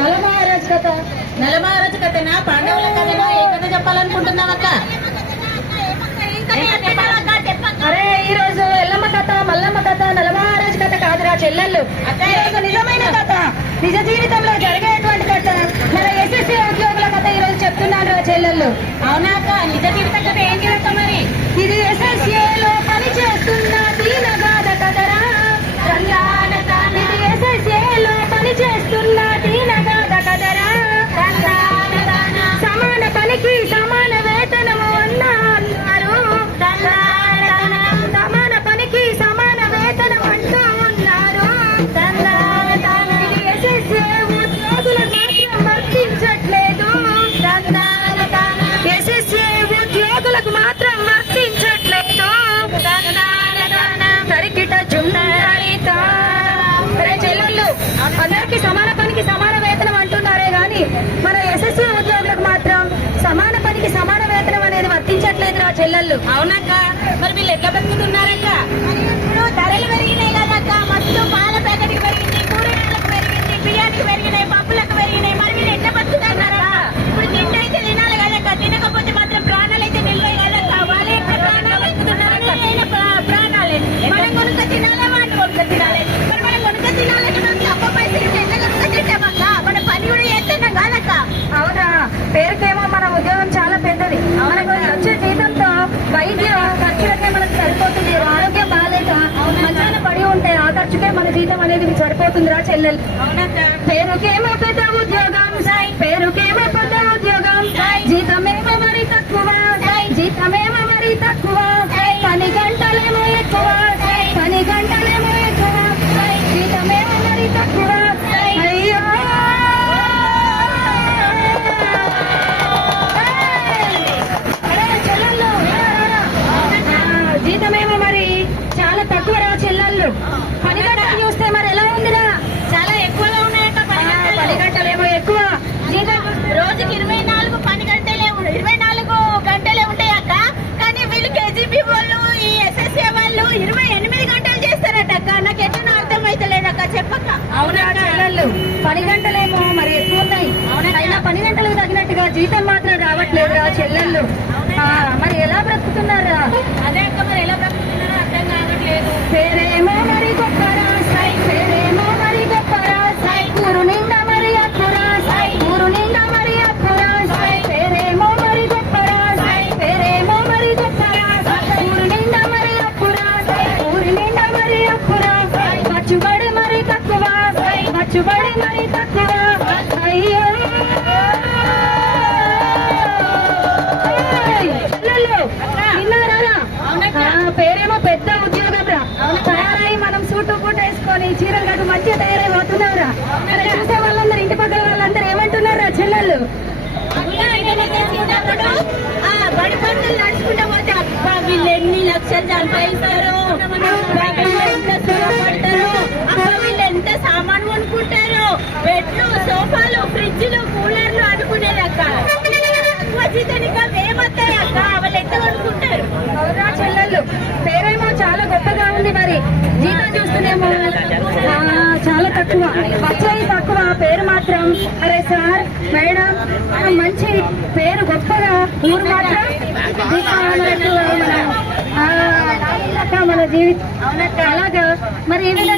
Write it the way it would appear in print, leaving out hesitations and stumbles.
నలమహారాజ్ కథ. నలమహారాజు కథనా? పాండవుల కథనా? ఏ కథ చెప్పాలనుకుంటున్నావక్క? అరే ఈ రోజు ఎల్లమ్మ కథ, మల్లమ్మ కథ, నలమహారాజ్ కథ కాదురా చెల్లెళ్ళు. ఈరోజు నిజమైన కథ, నిజ జీవితంలో జరిగేటువంటి కథ, మన ఎస్ఎస్సీ ఉద్యోగుల కథ ఈ రోజు చెప్తున్నాను చెల్లెళ్ళు. అవునాక? నిజ జీవిత కథ ఏంటి అక్క మరి? ఇది ఎస్ఎస్ఏలో పని చేస్తున్న దీనగాథ కథరా. ఇది ఎస్ఎస్ఏలో పని చేస్తున్న దీనగాథ కథరా. సమాన పనికి సమాన వేతనము అన్నారు. సమాన పనికి సమాన వేతనం అంటూ ఉన్నారు. ఇది ఎస్ఎస్ఏ ఉద్యోగులకు మాత్రం వర్తించట్లేదు. ఎస్ఎస్ఏ ఉద్యోగులకు మాత్రం వర్తించట్లేదు. సరికిట జున్నాయితా. చెల్లెళ్ళు అందరికి సమాన పనికి సమాన వేతనం అంటున్నారే గాని మన ఎస్ఎస్సీ ఉద్యోగులకు మాత్రం సమాన పనికి సమాన వేతనం అనేది వర్తించట్లేదు రా చెల్లెళ్ళు. అవునక్క? మరి వీళ్ళు ఎట్లా బతుకుతున్నారక్క? ఇప్పుడు ధరలు పెరిగినాయి కదక్క. మస్తు పాల ప్యాకెట్కి పెరిగింది, కూరగాయలకు పెరిగింది, బియ్యానికి పెరిగినాయి, పప్పులకు పెరిగినాయి. మరి వీళ్ళు ఎట్లా బతుకుతున్నారా? ఇప్పుడు తిండైతే తినాలి కదక్క, తినకపోతే మాత్రం ప్రాణాలు అయితే నిల్వై కదక్క. వాళ్ళే ప్రాణాలు బతుకుతున్నారని ప్రాణాలే. మనం కొనుక్క తినాలి, వాళ్ళు కొనుక్క తినాలి. మరి మనం కొనుక్క తినాలంటే మనం తప్ప పైసలు కొనుక్క తింటామక్క. మన పని కూడా చేస్తున్నాం కాదక్క. అవునా? పేరుకేమో మన ఉద్యోగం చాలా పెద్దది. మనకు వచ్చే జీతంతో వైద్య ఖర్చులకే మనకు సరిపోతుంది. ఆరోగ్యం బాగాలేక మంచాన పడి ఉంటే ఆ ఖర్చుకే మన జీతం అనేది సరిపోతుందిరా చెల్లెలు. పేరుకేమో పెద్ద ఉద్యోగం, పేరుకేమో పెద్ద ఉద్యోగం, జీతమేమో మరి తక్కువ, జీతమేమో మరి తక్కువ, పని గంటలేమో ఎక్కువ, పని గంటలేమో ఎక్కువ, జీతమేమో మరి తక్కువ. అయ్యో జీతమేమో మరి చాలా తక్కువ రా చెల్లెళ్ళు. పని గంటలు చూస్తే మరి ఎలా ఉందిరా? చాలా ఎక్కువగా ఉన్నాయక్క పని గంటలేమో ఎక్కువ, జీతం రోజుకి 24 పని గంటలే 24 గంటలే ఉంటాయి అక్క. కానీ వీళ్ళు కేజీబీ వాళ్ళు, ఈ ఎస్ఎస్ఏ వాళ్ళు 28 గంటలు చేస్తారట అక్క. నాకు ఎట్లా అర్థమైతలేదక్క, చెప్పక్క. అవునా చెల్లెళ్ళు? పని గంటలేమో మరి ఎక్కువ ఉన్నాయి. అయినా పని గంటలకు తగినట్టుగా జీతం మాత్రం రావట్లేదు రా చెల్లెళ్ళు. మరి ఎలా బ్రతుకుతున్నారా? అదే అక్క, మరి ఎలా బ్రతుకుతున్నారో అర్థం కావట్లేదు. పేరేమో మరి గొప్పరా, పేరేమో మరి గొప్పరా, ఊరు నిండా మరి అక్కురా, ఊరు నిండా మరి అక్కురా. పేరేమో మరి గొప్పరా, పేరేమో మరి గొప్పరా, ఊరు నిండా మరి అక్కురా, ఊరు నిండా మరి అక్కురా. మచ్చుబడి మరి తక్కువ, మచ్చుబడి మరి తక్కువ. అయ్యో విన్నారా? పేరేమో పెద్ద ఉద్యోగం రా. తయారై మనం సూటు బూట వేసుకొని చీరలు కట్టు మంచిగా తయారైపోతున్నావురా. చూసే వాళ్ళందరూ, ఇంటి పక్కల వాళ్ళందరూ ఏమంటున్నారా చెల్లెళ్ళు? బడి పంటలు నడుచుకుంటా పోతే అబ్బా వీళ్ళు ఎన్ని లక్షలు సంపాదిస్తారు, ఎంత సుఖపడతారు, అబ్బా వీళ్ళు ఎంత సామాన్ కొనుక్కుంటారు. బెడ్లు, సోఫాలు, ఫ్రిడ్జ్లు, కూలర్లు అనుకునేది అక్క. తక్కువ జీతానికి ఏమొస్తాయి అక్క? వాళ్ళు ఎంత కొనుక్కుంటారు? అవునా చెల్లెళ్ళు? పేరేమో చాలా గొప్పగా ఉంది, మరి జీతం చూస్తేనేమో చాలా తక్కువ, వచ్చేది తక్కువ. పేరు మాత్రం అరే సార్ మేడం మంచి పేరు గొప్పగా, ఊరు మాత్రం మన జీవితం అలాగా. మరి ఈ విధంగా